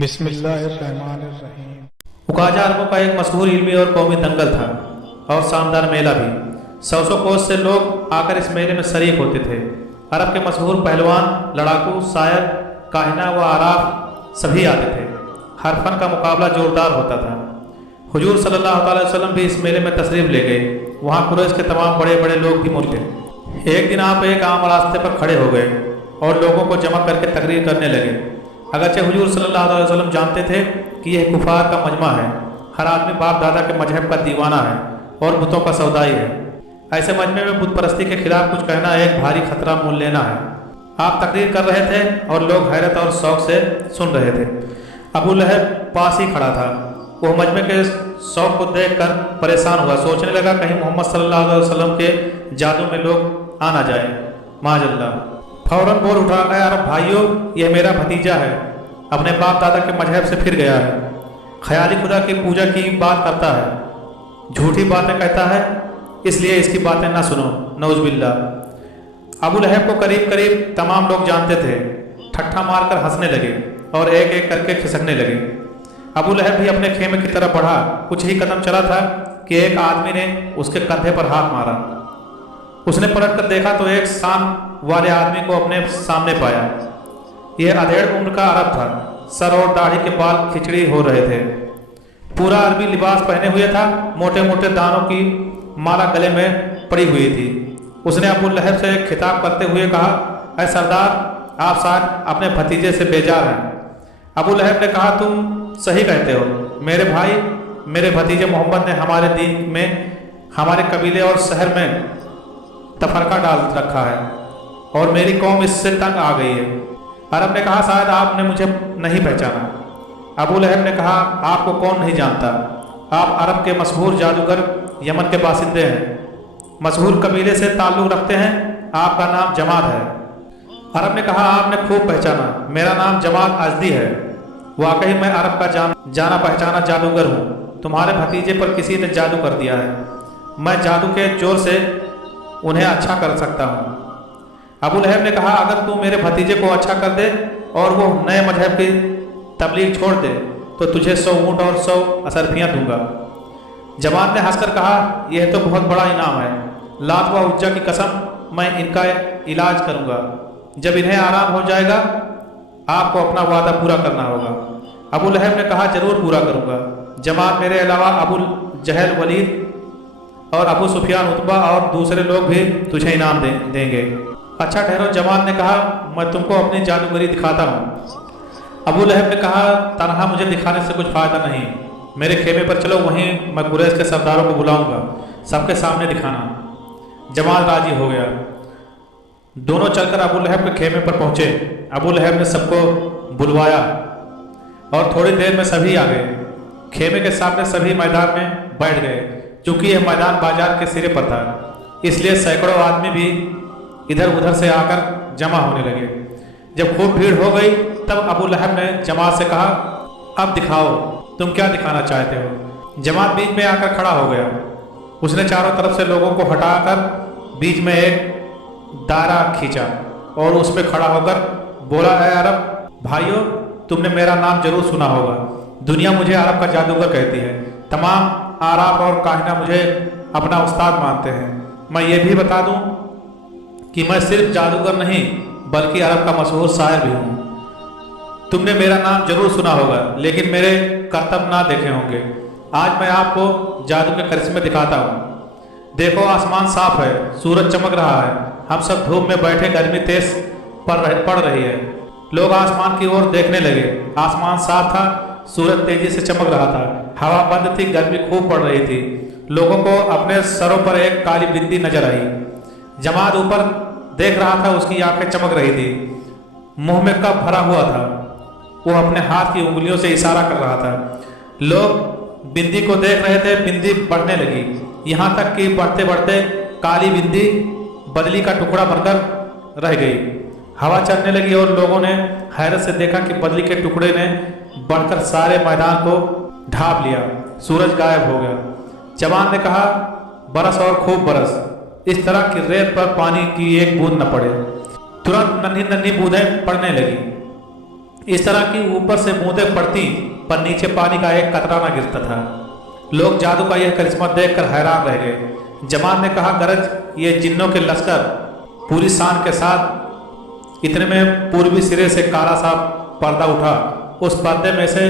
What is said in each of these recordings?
بسم اللہ الرحمن الرحیم۔ उकाजा अरबों का एक मशहूर इल्मी और कौमी दंगल था और शानदार मेला भी। सौ सौ कोस से लोग आकर इस मेले में शरीक होते थे। अरब के मशहूर पहलवान, लड़ाकू, शायर, काहिना व आराफ सभी आते थे। हर फन का मुकाबला जोरदार होता था। हुजूर सल्लल्लाहु अलैहि वसल्लम भी इस मेले में तशरीफ ले गए। वहाँ कुरैश के तमाम बड़े बड़े लोग भी मौजूद थे। एक दिन आप एक आम रास्ते पर खड़े हो गए और लोगों को जमा करके तकरीर करने लगे। अगरचे हुजूर सल्लल्लाहु अलैहि वसल्लम जानते थे कि यह कुफार का मजमा है, हर आदमी बाप दादा के मजहब का दीवाना है और बुतों का सौदाई है। ऐसे मजमे में बुत परस्ती के खिलाफ कुछ कहना एक भारी खतरा मोल लेना है। आप तकरीर कर रहे थे और लोग हैरत और शौक से सुन रहे थे। अबू लहब पास ही खड़ा था। वो मजमे के शौक को देखकर परेशान हुआ। सोचने लगा कहीं मोहम्मद सल्लल्लाहु अलैहि वसल्लम के जादू में लोग आ ना जाए। माजल्लाह। फौरन बोल उठा, ऐ अरब भाइयों, यह मेरा भतीजा है, अपने बाप दादा के मजहब से फिर गया है, ख्याली खुदा की पूजा की बात करता है, झूठी बातें कहता है, इसलिए इसकी बातें ना सुनो, नौज़ुबिल्लाह। अबू लहब को करीब करीब तमाम लोग जानते थे। ठट्ठा मारकर हंसने लगे और एक एक करके खिसकने लगे। अबू लहब भी अपने खेमे की तरफ बढ़ा। कुछ ही कदम चला था कि एक आदमी ने उसके कंधे पर हाथ मारा। उसने पलट कर देखा तो एक शान वाले आदमी को अपने सामने पाया। यह अधेड़ उम्र का अरब था। सर और दाढ़ी के बाल खिचड़ी हो रहे थे। पूरा अरबी लिबास पहने हुए था। मोटे मोटे दानों की माला गले में पड़ी हुई थी। उसने अबू लहब से खिताब करते हुए कहा, ऐ सरदार, आप शायद अपने भतीजे से बेजार हैं। अबू लहब ने कहा, तुम सही कहते हो मेरे भाई, मेरे भतीजे मोहम्मद ने हमारे दीन में, हमारे कबीले और शहर में तफरका डाल रखा है और मेरी कौम इससे तंग आ गई है। अरब ने कहा, शायद आपने मुझे नहीं पहचाना। अबू लहब ने कहा, आपको कौन नहीं जानता, आप अरब के मशहूर जादूगर, यमन के बासिंदे हैं, मशहूर कबीले से ताल्लुक़ रखते हैं, आपका नाम जमात है। अरब ने कहा, आपने खूब पहचाना, मेरा नाम जमात अजदी है। वाकई मैं अरब का जाना पहचाना जादूगर हूँ। तुम्हारे भतीजे पर किसी ने जादू कर दिया है। मैं जादू के जोर से उन्हें अच्छा कर सकता हूँ। अबू लहब ने कहा, अगर तू मेरे भतीजे को अच्छा कर दे और वो नए मजहब की तबलीग छोड़ दे तो तुझे 100 ऊँट और 100 असरफियाँ दूंगा। जमात ने हंसकर कहा, यह तो बहुत बड़ा इनाम है। लात व उज्जा की कसम, मैं इनका इलाज करूँगा। जब इन्हें आराम हो जाएगा आपको अपना वादा पूरा करना होगा। अबू लहब ने कहा, जरूर पूरा करूँगा। जमात मेरे अलावा अबू जहल, वलीद और अबू सुफियान, उतबा और दूसरे लोग भी तुझे इनाम देंगे। अच्छा ठहरो, जमात ने कहा, मैं तुमको अपनी जादूगरी दिखाता हूँ। अबू लहब ने कहा, तनहा मुझे दिखाने से कुछ फ़ायदा नहीं, मेरे खेमे पर चलो, वहीं मैं कुरैश के सरदारों को बुलाऊंगा, सबके सामने दिखाना। जमात राजी हो गया। दोनों चलकर अबू लहब के खेमे पर पहुँचे। अबू लहब ने सबको बुलवाया और थोड़ी देर में सभी आ गए। खेमे के सामने सभी मैदान में बैठ गए। चूँकि यह मैदान बाजार के सिरे पर था, इसलिए सैकड़ों आदमी भी इधर उधर से आकर जमा होने लगे। जब खूब भीड़ हो गई तब अबू लहब ने जमात से कहा, अब दिखाओ, तुम क्या दिखाना चाहते हो। जमात बीच में आकर खड़ा हो गया। उसने चारों तरफ से लोगों को हटाकर बीच में एक दायरा खींचा और उस पर खड़ा होकर बोला, ऐ अरब भाइयों, तुमने मेरा नाम जरूर सुना होगा। दुनिया मुझे अरब का जादूगर कहती है। तमाम आराफ और काहिना मुझे अपना उस्ताद मानते हैं। मैं ये भी बता दूं कि मैं सिर्फ जादूगर नहीं बल्कि अरब का मशहूर शायर भी हूँ। तुमने मेरा नाम जरूर सुना होगा लेकिन मेरे करतब ना देखे होंगे। आज मैं आपको जादू के करिश्मे दिखाता हूँ। देखो, आसमान साफ है, सूरज चमक रहा है, हम सब धूप में बैठे, गर्मी तेज पड़ रही है। लोग आसमान की ओर देखने लगे। आसमान साफ था, सूरज तेजी से चमक रहा था, हवा बंद थी, गर्मी खूब पड़ रही थी। लोगों को अपने सरों पर एक काली बिंदी नजर आई। जमात ऊपर देख रहा था, उसकी आंखें चमक रही थी, मुंह में कफ भरा हुआ था, वो अपने हाथ की उंगलियों से इशारा कर रहा था। लोग बिंदी को देख रहे थे। बिंदी बढ़ने लगी, यहाँ तक कि बढ़ते बढ़ते काली बिंदी बदली का टुकड़ा बनकर रह गई। हवा चलने लगी और लोगों ने हैरत से देखा कि बदली के टुकड़े ने बढ़कर सारे मैदान को ढांप लिया। सूरज गायब हो गया। जवान ने कहा, बरस और खूब बरस, इस तरह की रेत पर पानी की एक बूंद न पड़े। तुरंत नन्ही नन्ही बूंदें पड़ने लगी। इस तरह की ऊपर से बूंदें पड़ती पर नीचे पानी का एक कतरा न गिरता था। लोग जादू का यह करिश्मा देखकर हैरान रह गए। जमात ने कहा, गरज ये जिन्नों के लश्कर पूरी शान के साथ। इतने में पूर्वी सिरे से काला सा पर्दा उठा। उस पर्दे में से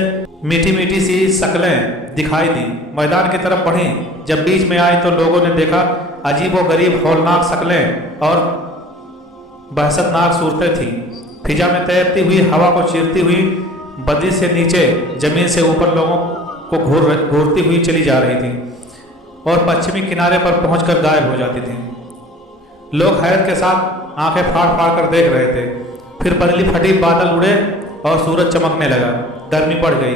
मीठी मीठी सी शक्लें दिखाई दी, मैदान की तरफ बढ़ी। जब बीच में आई तो लोगों ने देखा अजीब व गरीब हौलनाक शक्लें और बहशतनाक सूरतें थीं। फिजा में तैरती हुई, हवा को चीरती हुई बद्री से नीचे जमीन से ऊपर लोगों को घूरती हुई चली जा रही थी और पश्चिमी किनारे पर पहुंचकर गायब हो जाती थी। लोग हैरत के साथ आंखें फाड़ फाड़ कर देख रहे थे। फिर बदली फटी, बादल उड़े और सूरज चमकने लगा। गर्मी बढ़ गई।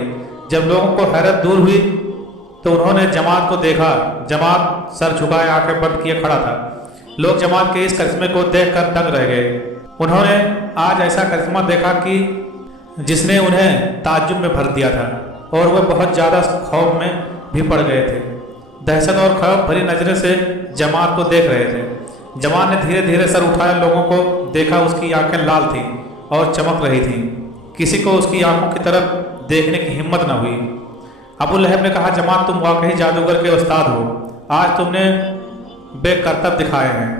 जब लोगों को हैरत दूर हुई तो उन्होंने जमात को देखा। जमात सर झुकाए आंखें बंद किए खड़ा था। लोग जमात के इस करिश्मे को देखकर दंग रह गए। उन्होंने आज ऐसा करिश्मा देखा कि जिसने उन्हें ताज्जुब में भर दिया था और वह बहुत ज़्यादा खौफ में भी पड़ गए थे। दहशत और खौफ भरी नजरें से जमात को देख रहे थे। जमात ने धीरे धीरे सर उठाया, लोगों को देखा। उसकी आंखें लाल थीं और चमक रही थीं। किसी को उसकी आंखों की तरफ देखने की हिम्मत न हुई। अबू लहब ने कहा, जमात तुम वाकई जादूगर के उस्ताद हो। आज तुमने बेकरतब दिखाए हैं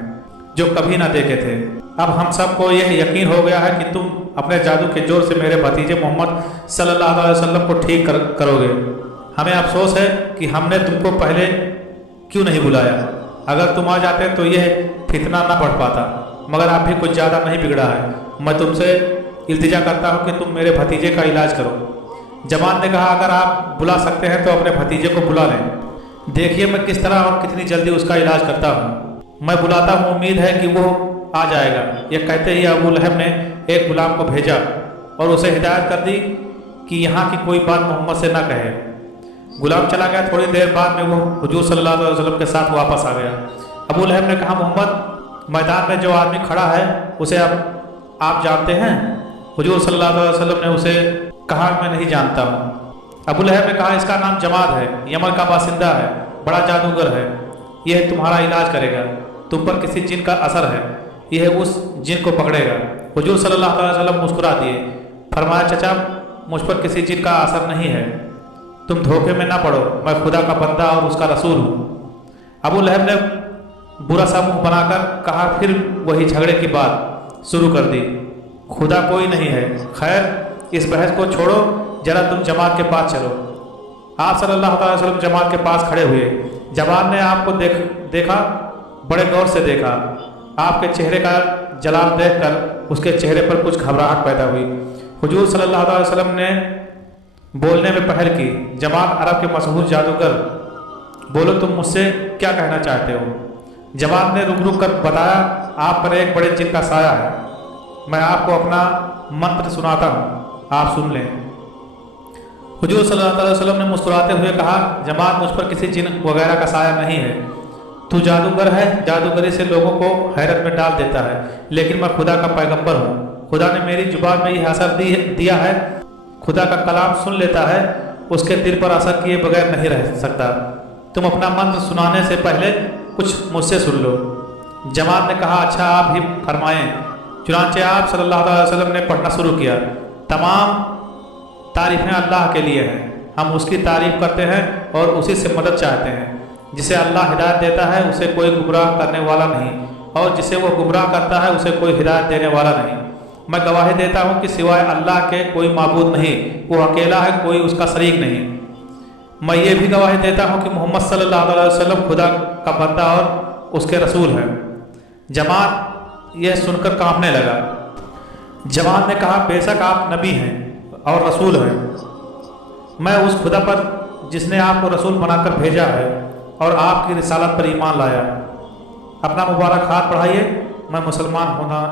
जो कभी ना देखे थे। अब हम सबको यह यकीन हो गया है कि तुम अपने जादू के जोर से मेरे भतीजे मोहम्मद सल्लल्लाहु अलैहि वसल्लम को ठीक करोगे। हमें अफसोस है कि हमने तुमको पहले क्यों नहीं बुलाया। अगर तुम आ जाते तो यह फितना ना बढ़ पाता। मगर आप भी कुछ ज़्यादा नहीं बिगड़ा है। मैं तुमसे इल्तिजा करता हूँ कि तुम मेरे भतीजे का इलाज करो। जमात ने कहा, अगर आप बुला सकते हैं तो अपने भतीजे को बुला लें। देखिए मैं किस तरह और कितनी जल्दी उसका इलाज करता हूँ। मैं बुलाता हूँ, उम्मीद है कि वो आ जाएगा। यह कहते ही अबू लहब ने एक गुलाम को भेजा और उसे हिदायत कर दी कि यहाँ की कोई बात मोहम्मद से ना कहे। गुलाम चला गया। थोड़ी देर बाद में वो हुजूर सल्लल्लाहु अलैहि वसल्लम के साथ वापस आ गया। अबू लहब ने कहा, मोहम्मद, मैदान में जो आदमी खड़ा है उसे अब आप जानते हैं? हुजूर सल्लल्लाहु अलैहि वसल्लम ने उसे कहा, मैं नहीं जानता हूँ। अबू लहब ने कहा, इसका नाम जमात है, यमन का बासिंदा है, बड़ा जादूगर है। यह तुम्हारा इलाज करेगा। तुम पर किसी जिन का असर है, यह उस जिन को पकड़ेगा। हुजूर सल्लल्लाहु अलैहि वसल्लम मुस्कुरा दिए। फरमाया, चचा, मुझ पर किसी जिन का असर नहीं है। तुम धोखे में ना पड़ो। मैं खुदा का बंदा और उसका रसूल हूँ। अबू लहब ने बुरा सा मुंह बनाकर कहा, फिर वही झगड़े की बात शुरू कर दी। खुदा कोई नहीं है। खैर, इस बहस को छोड़ो, जरा तुम जमात के पास चलो। आप सल्लल्लाहु अलैहि वसल्लम जमात के पास खड़े हुए। जमात ने आपको देखा, बड़े गौर से देखा। आपके चेहरे का जलाल देखकर उसके चेहरे पर कुछ घबराहट पैदा हुई। हुजूर सल्लल्लाहु अलैहि वसल्लम ने बोलने में पहल की। जमात अरब के मशहूर जादूगर, बोलो तुम मुझसे क्या कहना चाहते हो? जमात ने रुक रुक कर बताया, आप पर एक बड़े जिन का साया है। मैं आपको अपना मंत्र सुनाता हूँ, आप सुन लें। हुजूर सल्लल्लाहु अलैहि वसल्लम ने मुस्कुराते हुए कहा, जमात, मुझ पर किसी जिन वगैरह का साया नहीं है। तू जादूगर है, जादूगरी से लोगों को हैरत में डाल देता है, लेकिन मैं खुदा का पैगंबर हूँ। खुदा ने मेरी जुबान में यह असर दिया है। खुदा का कलाम सुन लेता है, उसके दिल पर असर किए बगैर नहीं रह सकता। तुम अपना मंत्र सुनाने से पहले कुछ मुझसे सुन लो। जमात ने कहा, अच्छा, आप ही फरमाएं। चुनांचे आप सल्लल्लाहु अलैहि वसल्लम ने पढ़ना शुरू किया। तमाम तारीफ़ें अल्लाह के लिए हैं। हम उसकी तारीफ़ करते हैं और उसी से मदद चाहते हैं। जिसे अल्लाह हिदायत देता है उसे कोई गुमराह करने वाला नहीं, और जिसे वो गुमराह करता है उसे कोई हिदायत देने वाला नहीं। मैं गवाही देता हूँ कि सिवाय अल्लाह के कोई माबूद नहीं, वो अकेला है, कोई उसका शरीक नहीं। मैं ये भी गवाही देता हूँ कि मोहम्मद सल्लल्लाहु अलैहि वसल्लम खुदा का बंदा और उसके रसूल हैं। जमात यह सुनकर कांपने लगा। जमात ने कहा, बेशक आप नबी हैं और रसूल हैं। मैं उस खुदा पर जिसने आपको रसूल बनाकर भेजा है और आपकी रिसालत पर ईमान लाया। अपना मुबारक हाथ बढ़ाइए। मैं मुसलमान होता हूँ।